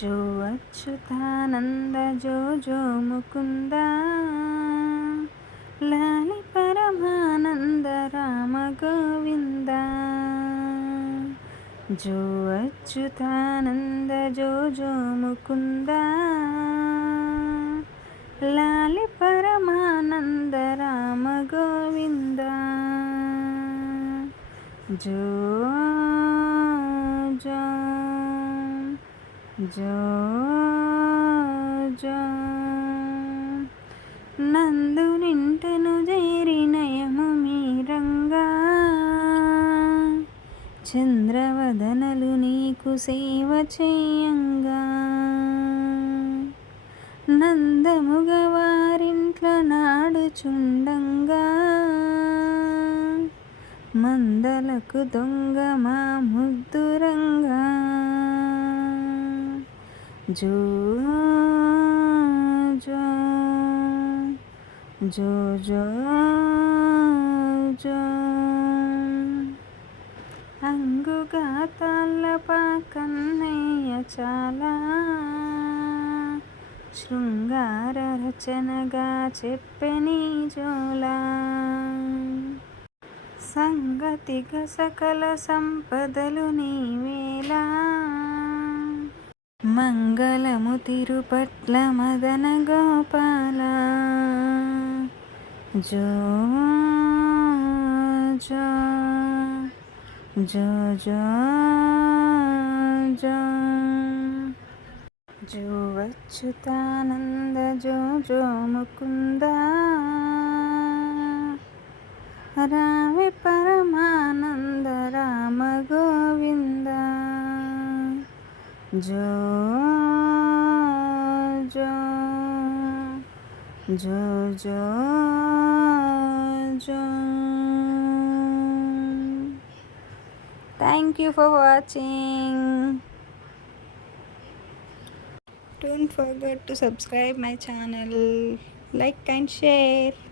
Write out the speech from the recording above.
జో అచ్యుతానంద జో జో ముకుంద లాలి పరమానంద రామ గోవింద. జో అచ్యుతానంద జో జో ముకుంద లాలి పరమానంద రామ గోవింద. జో జో జో జో నందు నింటను జైరినయము మీరంగా చంద్రవదనలు నీకు సేవ చేయంగా. నందముగవారింట్ల నాడుచుండంగా మందలకు దొంగ మా ముద్దురంగా. జో జో జో జో జో అంగుగా తాళ్ళప కన్నయ్య చాలా శృంగార రచనగా చెప్పెని జోలా. సంగతిగా సకల సంపదలు నీవేలా మంగళము తిరుపట్ల మదన గోపాల. జో జో జో జో జో జో అచ్యుతానంద జో జో ముకుంద రావి పరమానంద రామ గోవింద. జో జో జో జో జో. Thank you for watching. Don't forget to subscribe my channel, like and share.